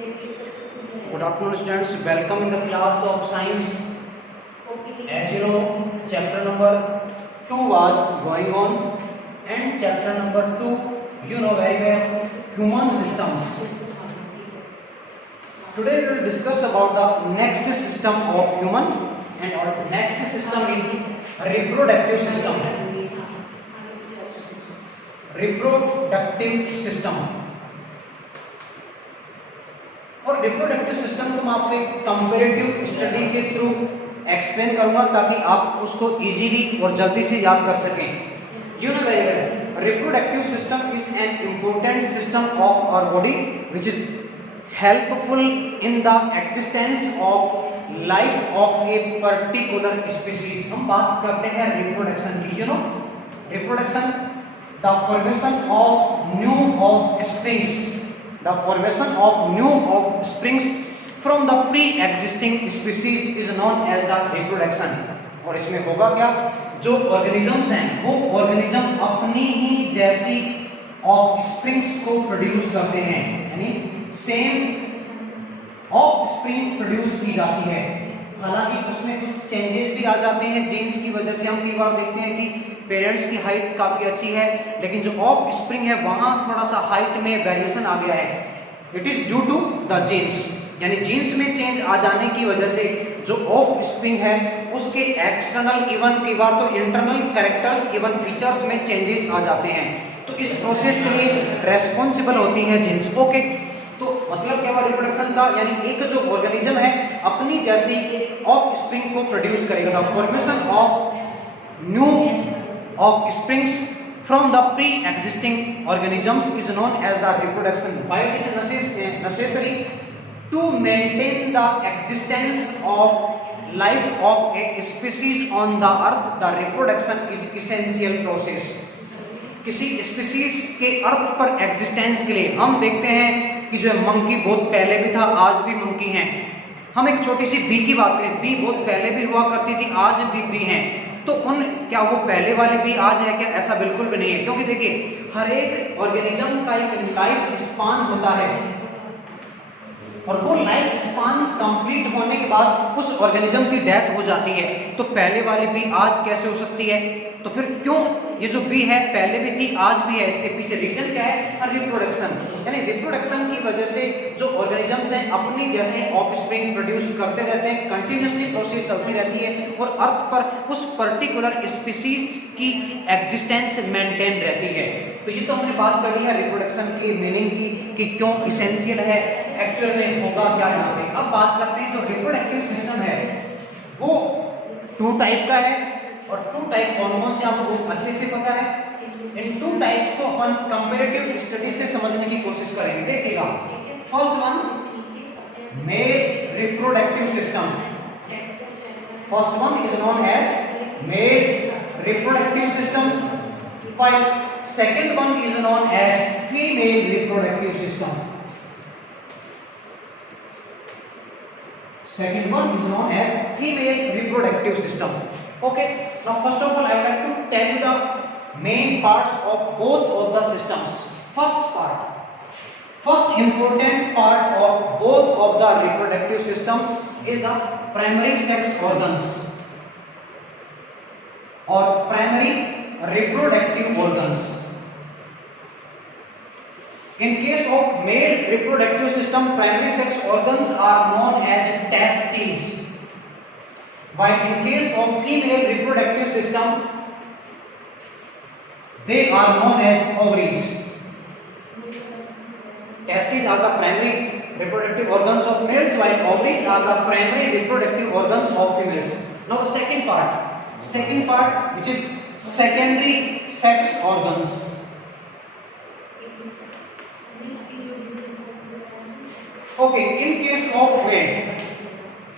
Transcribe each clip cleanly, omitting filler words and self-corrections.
Good afternoon, students. Welcome in the class of science. As you know, chapter number 2 was going on, and chapter number 2, you know very well, human systems. Today we will discuss about the next system of human, and our next system is reproductive system. Reproductive system. और reproductive system को मैं आपको एक comparative study के through explain करूंगा ताकि आप उसको इजीली और जल्दी से याद कर सकें। You know very well, reproductive system is an important system of our body which is helpful in the existence of life of a particular species. हम बात करते हैं रिप्रोडक्शन की। You know reproduction, the formation of new offsprings, the formation of new offsprings from the pre-existing species is known as the reproduction। और इसमें होगा क्या, जो ऑर्गेनिजम्स हैं वो ऑर्गेनिज्म अपनी ही जैसी ऑफस्प्रिंग्स को प्रोड्यूस करते हैं, यानी सेम ऑफस्प्रिंग प्रोड्यूस की जाती है। हालांकि उसमें कुछ चेंजेस भी आ जाते हैं जीन्स की वजह से। हम कई बार देखते हैं कि पेरेंट्स की हाइट काफ़ी अच्छी है, लेकिन जो ऑफ स्प्रिंग है वहाँ थोड़ा सा हाइट में वेरिएशन आ गया है। It is due to the genes, यानी जीन्स में चेंज आ जाने की वजह से जो ऑफ स्प्रिंग है उसके एक्सटर्नल इवन कई बार तो इंटरनल कैरेक्टर्स इवन फीचर्स में चेंजेस आ जाते हैं। तो इस प्रोसेस के लिए रेस्पॉन्सिबल होती है जीन्स। ओके, तो मतलब क्या हुआ रिप्रोडक्शन का, यानी एक जो ऑर्गेनिज्म है अपनी जैसी ऑफ स्प्रिंग को प्रोड्यूस करेगा। The formation of new offsprings from the pre-existing organisms is known as the reproduction. Why it is necessary to maintain the existence of life of a species on the earth? The reproduction is essential process. किसी species के अर्थ पर existence के लिए हम देखते हैं कि जो है मंकी बहुत पहले भी था, आज भी मंकी हैं। हम एक छोटी सी बी की बात करें, बी बहुत पहले भी हुआ करती थी, आज भी बी हैं। तो उन क्या वो पहले वाले भी आज है क्या? ऐसा बिल्कुल भी नहीं है, क्योंकि देखिए हर एक ऑर्गेनिज्म का एक लाइफ स्पान होता है और वो लाइफ स्पान कंप्लीट होने के बाद उस ऑर्गेनिज्म की डेथ हो जाती है। तो पहले वाली बी आज कैसे हो सकती है? तो फिर क्यों ये जो बी है पहले भी थी आज भी है, इसके पीछे रीजन क्या है? रिप्रोडक्शन। यानी रिप्रोडक्शन की वजह से जो ऑर्गेनिजम्स हैं अपनी जैसे ऑफस्प्रिंग प्रोड्यूस करते रहते हैं, कंटिन्यूसली प्रोसेस चलती रहती है और अर्थ पर उस पर्टिकुलर स्पीशीज की एग्जिस्टेंस मेंटेन रहती है। तो ये तो हमने बात कर ली है रिप्रोडक्शन की मीनिंग की कि क्यों इसेंशियल है, एक्चुअल में होगा क्या यहाँ पे। अब बात करते हैं जो रिप्रोडक्टिव सिस्टम है वो 2 टाइप का है, और 2 टाइप कौन कौन से आपको अच्छे से पता है। इन 2 टाइप्स को अपन कंपैरेटिव स्टडी से समझने की कोशिश करेंगे। देखिएगा, first one male reproductive system. First one is known as male reproductive system, while second one is known as female reproductive system. Second one is known as female reproductive system. Okay, now first of all I would like to tell you the main parts of both of the systems. First important part of both of the reproductive systems is the primary sex organs or primary reproductive organs. In case of male reproductive system, primary sex organs are known as testes, while in case of female reproductive system they are known as ovaries. Testes are the primary reproductive organs of males, while ovaries are the primary reproductive organs of females. Now the second part which is secondary sex organs. Okay, in case of male,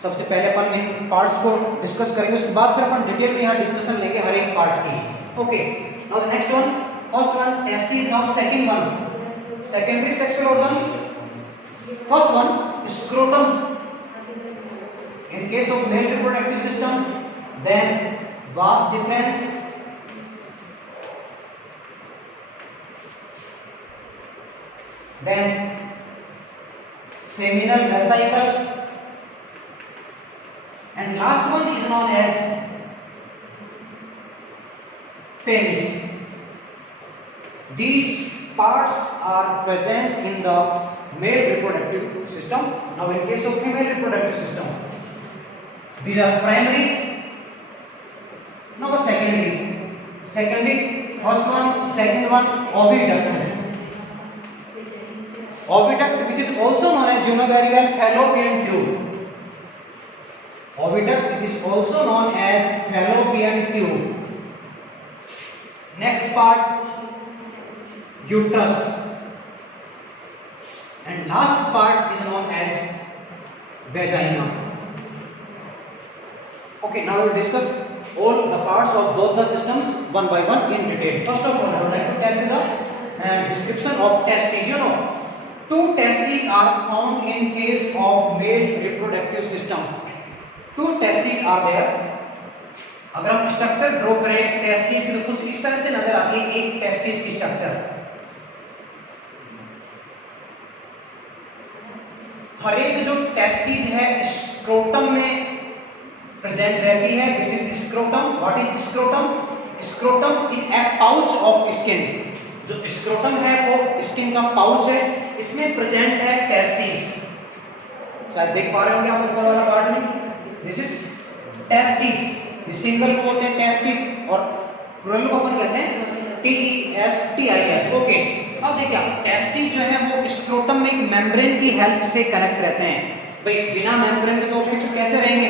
सबसे पहले अपन इन parts को discuss करेंगे, उसके बाद फिर अपन detail में यहाँ discussion लेंगे हर एक पार्ट की। Okay, now the next one, first one testis, now second one secondary sexual organs. First one scrotum. In case of male reproductive system, then vas deferens, then seminal vesicle, and last one is known as penis. These parts are present in the male reproductive system. Now in case of female reproductive system, these are primary, now the secondary. First one, second one, oviduct. Oviduct, which is also known as, you know very well, fallopian tube. Oviduct is also known as fallopian tube. Next part, uterus, and last part is known as vagina. Okay, now we will discuss all the parts of both the systems one by one in detail. First of all, I would like to tell you the description of testes. You know, 2 testes are found in case of male reproductive system. 2 testes are there. अगर हम structure draw करें testis की तो कुछ इस तरह से नजर आती है एक टेस्टिस की स्ट्रक्चर। हर एक जो टेस्टिस है स्क्रोटम में प्रेजेंट रहती है। This is scrotum. What is scrotum? Scrotum is a pouch of skin. जो स्क्रोटम है वो स्किन का पाउच है, इसमें प्रेजेंट है टेस्टिस। शायद देख पा रहे होंगे आप ऊपर वाला पार्ट में। This is testis. सिंगल को बोलते हैं टेस्टिस और प्लूरल को अपन कहते हैं TESTIS। ओके, अब देखिए टेस्टिस जो है वो स्क्रोटम में एक मेम्ब्रेन की हेल्प से कनेक्ट रहते हैं। भाई बिना मेम्ब्रेन के तो फिक्स कैसे रहेंगे?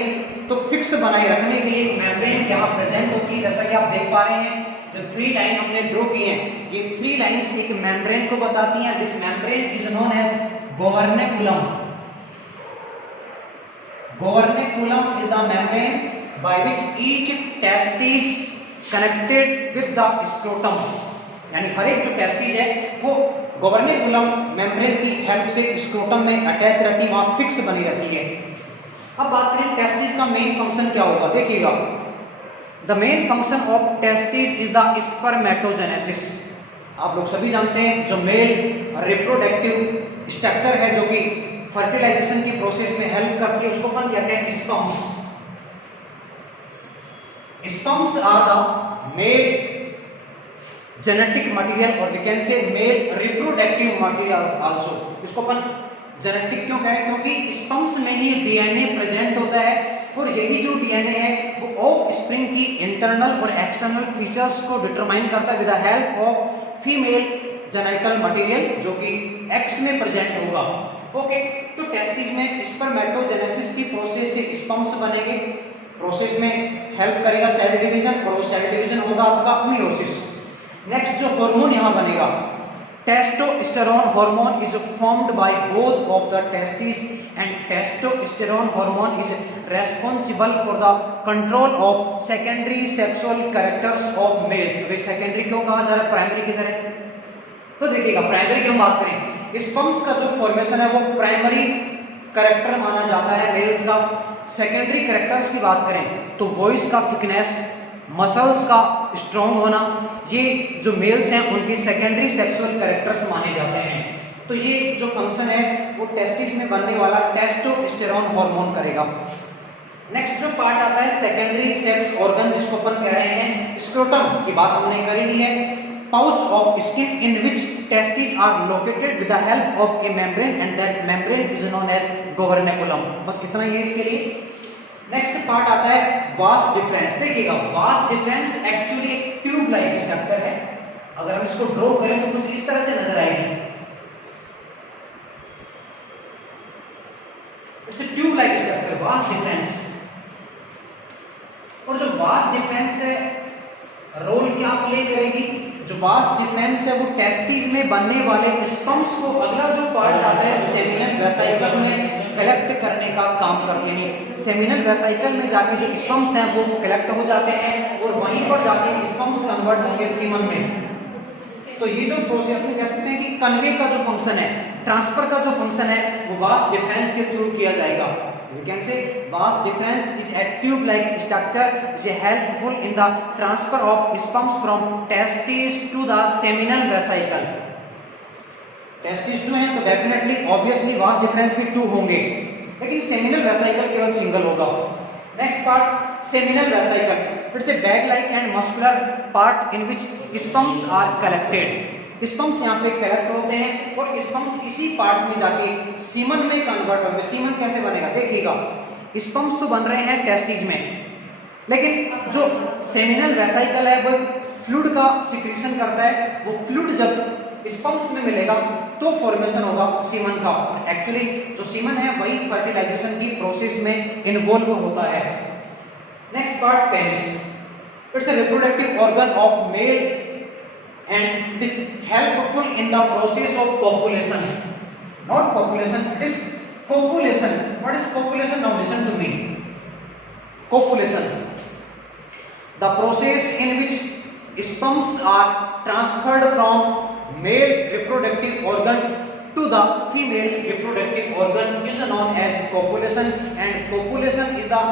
तो फिक्स बनाए रखने के लिए मेम्ब्रेन यहाँ प्रेजेंट होती है। जैसा कि आप देख पा रहे हैं जो 3 लाइन हमने ड्रॉ की हैं, ये 3 लाइंस एक मेम्ब्रेन को बताती हैं। This membrane is known as gubernaculum. Gubernaculum is the membrane by which each testis connected with the scrotum। यानी हर एक जो टेस्टिस है वो गोवर्नेकुलम मेम्ब्रेन की हेल्प से स्क्रोटम में अटैच रहती है, वहां फिक्स बनी रहती है। अब बात करें टेस्टिस का मेन फंक्शन क्या होगा, देखिएगा the main function of testis is the spermatogenesis. आप लोग सभी जानते हैं जो मेल रिप्रोडक्टिव स्ट्रक्चर है जो कि फर्टिलाइजेशन की प्रोसेस में हेल्प करती है उसको अपन कहते हैं sperms. Sperms are the male genetic material और we can say male reproductive materials also। इसको अपन जेनेटिक क्यों कह रहे हैं? क्योंकि स्पर्म्स में ही डीएनए प्रेजेंट होता है और यही जो डीएनए है वो ऑफ स्प्रिंग की इंटरनल और एक्सटर्नल फीचर्स को डिटरमाइन करता है with the help of female genital material जो कि एक्स में प्रेजेंट होगा। ओके, तो टेस्टिस में स्पर्मेटोजेनेसिस की प्रोसेस से स्पर्म्स बनेंगे, प्रोसेस में हेल्प करेगा सेल डिवीजन और वो सेल डिवीजन होगा आपका मेयोसिस। नेक्स्ट जो हार्मोन यहाँ बनेगा testosterone hormone is formed by both of the testis and testosterone hormone is responsible for the control of secondary sexual characters of males. Way secondary क्यों कहा जा रहा है, प्राइमरी किधर है? तो देखिएगा प्राइमरी की हम बात करें स्पर्म्स का जो फॉर्मेशन है वो प्राइमरी कैरेक्टर माना जाता है मेल्स का। सेकेंडरी कैरेक्टर्स की बात करें तो वॉइस का थिकनेस, मसल्स का स्ट्रॉन्ग होना, ये जो मेल्स हैं उनकी सेकेंडरी सेक्सुअल कैरेक्टर्स माने जाते हैं। तो ये जो फंक्शन है वो टेस्टिस में बनने वाला टेस्टोस्टेरोन हार्मोन करेगा। नेक्स्ट जो पार्ट आता है सेकेंडरी सेक्स ऑर्गन जिसको अपन कह रहे हैं स्क्रोटम की बात हमने कर ली है। pouch of skin in which testes are located with the help of a membrane and that membrane is known as governaculum। बस इतना ही है इसके लिए। नेक्स्ट पार्ट आता है वास डिफरेंस। देखिएगा वास डिफरेंस एक्चुअली एक ट्यूब लाइक स्ट्रक्चर है। अगर हम इसको ड्रॉ करें तो कुछ इस तरह से नजर आएगी। It's a tube like structure vas deferens. और जो वास डिफरेंस है रोल क्या प्ले करेगी? जो वास डिफरेंस है वो टेस्टिस में बनने वाले स्पर्म्स को अगला जो पार्ट आता है सेमिनल वेसाइकल में कलेक्ट करने का काम करते हैं। सेमिनल वेसाइकल में जाके जो स्पर्म्स हैं वो कलेक्ट हो जाते हैं और वहीं पर जाके स्पर्म्स कन्वर्ट होंगे सीमन में। तो ये जो प्रोसेस में कह सकते हैं कि कन्वे का जो फंक्शन है, ट्रांसफर का जो फंक्शन है वो वास डिफरेंस के थ्रू किया जाएगा। We can say vas deferens is a tube-like structure which is helpful in the transfer of sperms from testes to the seminal vesicle। Testis 2 हैं तो डेफिनेटली ऑब्वियसली वास्ट डिफरेंस भी 2 होंगे, लेकिन seminal vesicle केवल single होगा। Next part seminal vesicle, it's a bag like and muscular part in which sperms are collected. Sperms यहाँ पे collect होते हैं और स्पम्स इसी पार्ट में जाके सीमन में कन्वर्ट होंगे। सीमन कैसे बनेगा देखिएगा, स्पम्स तो बन रहे हैं टेस्टिस में, लेकिन जो सेमिनल वेसिकल है वो फ्लूइड का सिक्रीशन करता है। वो फ्लूइड जब स्पम्स में मिलेगा तो फॉर्मेशन होगा सीमन का, और एक्चुअली जो सीमन है वही फर्टिलाइजेशन की प्रोसेस में इन्वॉल्व होता है। Next part penis, it's a reproductive organ of male and it is helpful in the process of copulation, not population, it is copulation. What is copulation? Now listen to me. Copulation, the process in which sperms are transferred from male reproductive organ to the female reproductive organ is known as copulation, and copulation is the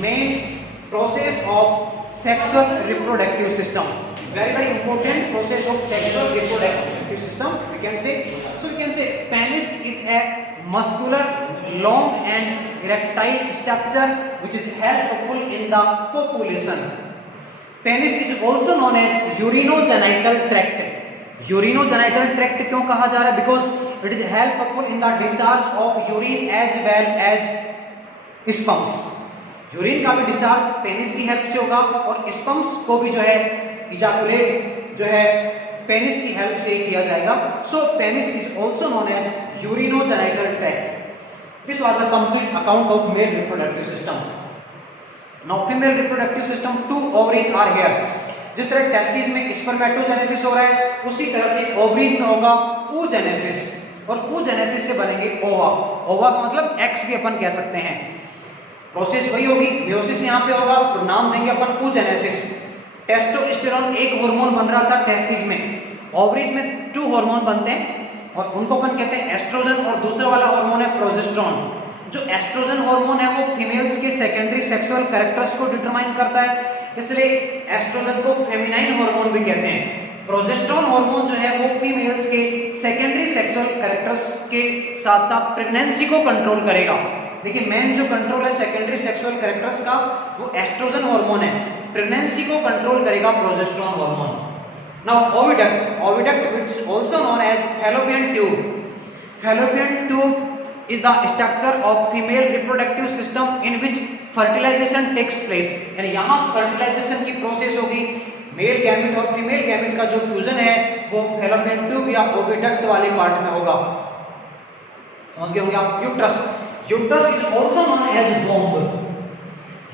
main process of sexual reproductive system. Very important process of sexual reproductive system, we can say. So we can say penis is a muscular, long and erectile structure which is helpful in the copulation. Penis is also known as urinogenital tract. Urinogenital tract क्यों कहा जा रहा है? Because it is helpful in the discharge of urine as well as sperms. Urine का भी discharge penis की help से होगा और स्पर्म्स को भी जो है इजाकुलेट जो है पेनिस की हेल्प से ही किया जाएगा। So penis is also known as urinogenital tract. This was the complete account of male reproductive system. Now female reproductive system, 2 ovaries are here. जिस तरह टेस्टिस में स्पर्मेटोजेनेसिस हो रहा है उसी तरह से ओवरीज में होगा oogenesis, और oogenesis से बनेंगे ओवा। ओवा का मतलब एक्स भी अपन कह सकते हैं। प्रोसेस वही होगी, मेयोसिस यहाँ पे होगा तो नाम देंगे अपन oogenesis। टेस्टोस्टेरोन एक हार्मोन बन रहा था टेस्टिस में, ओवरीज में 2 हार्मोन बनते हैं और उनको अपन कहते हैं एस्ट्रोजन, और दूसरा वाला हार्मोन है प्रोजेस्टेरोन। जो एस्ट्रोजन हार्मोन है वो फीमेल्स के सेकेंडरी सेक्सुअल कैरेक्टर्स को डिटरमाइन करता है, इसलिए एस्ट्रोजन को फेमिनाइन हार्मोन भी कहते हैं। प्रोजेस्टेरोन हार्मोन जो है वो फीमेल्स के सेकेंडरी सेक्सुअल कैरेक्टर्स के साथ साथ प्रेगनेंसी को कंट्रोल करेगा। देखिए मेन जो कंट्रोल है सेकेंडरी सेक्सुअल कैरेक्टर्स का वो एस्ट्रोजन हार्मोन है, प्रेगनेंसी को कंट्रोल करेगा progesterone hormone. Now oviduct, oviduct which is also known as fallopian tube. Fallopian tube is the structure of female reproductive system in which fertilization takes place, यानी यहाँ fertilization की process होगी। Male gamete और female gamete का जो fusion है वो fallopian tube या ओविडक्ट वाले पार्ट में होगा। समझ गए होंगे आप। Uterus, uterus is also known as womb.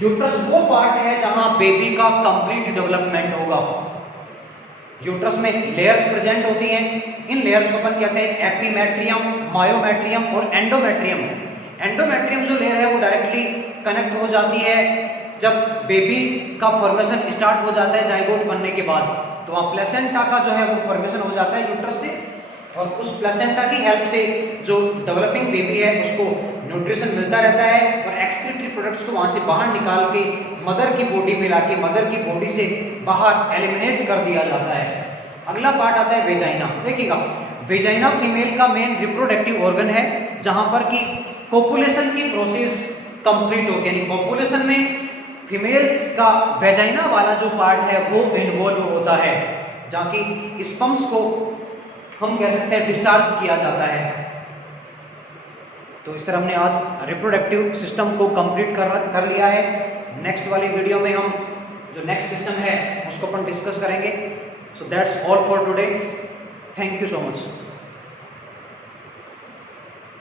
Uterus वो पार्ट है जहां बेबी का कंप्लीट डेवलपमेंट होगा। यूट्रस में लेयर्स प्रेजेंट होती हैं, इन लेयर्स को अपन कहते हैं एपीमेट्रियम, मायोमेट्रियम और एंडोमेट्रियम। एंडोमेट्रियम जो लेयर है वो डायरेक्टली कनेक्ट हो जाती है जब बेबी का फॉर्मेशन स्टार्ट हो जाता है जाइगोट बनने के बाद, तो वहाँ प्लेसेंटा का जो है वो फॉर्मेशन हो जाता है यूट्रस से, और उस प्लेसेंटा की हेल्प से जो डेवलपिंग बेबी है उसको न्यूट्रिशन मिलता रहता है और एक्सक्रीटरी प्रोडक्ट्स को वहाँ से बाहर निकाल के मदर की बॉडी में लाके मदर की बॉडी से बाहर एलिमिनेट कर दिया जाता है। अगला पार्ट आता है वेजाइना। देखिएगा वेजाइना फीमेल का मेन रिप्रोडक्टिव ऑर्गन है जहाँ पर कि कोपुलेशन की प्रोसेस कंप्लीट होती है, यानी कोपुलेशन में फीमेल्स का वेजाइना वाला जो पार्ट है वो इन्वॉल्व होता है, जहाँ की स्पर्म्स को हम कह सकते हैं डिस्चार्ज किया जाता है। तो इस तरह हमने आज रिप्रोडक्टिव सिस्टम को कंप्लीट कर लिया है। नेक्स्ट वाली वीडियो में हम जो नेक्स्ट सिस्टम है उसको अपन डिस्कस करेंगे। So that's all for today. Thank you so much.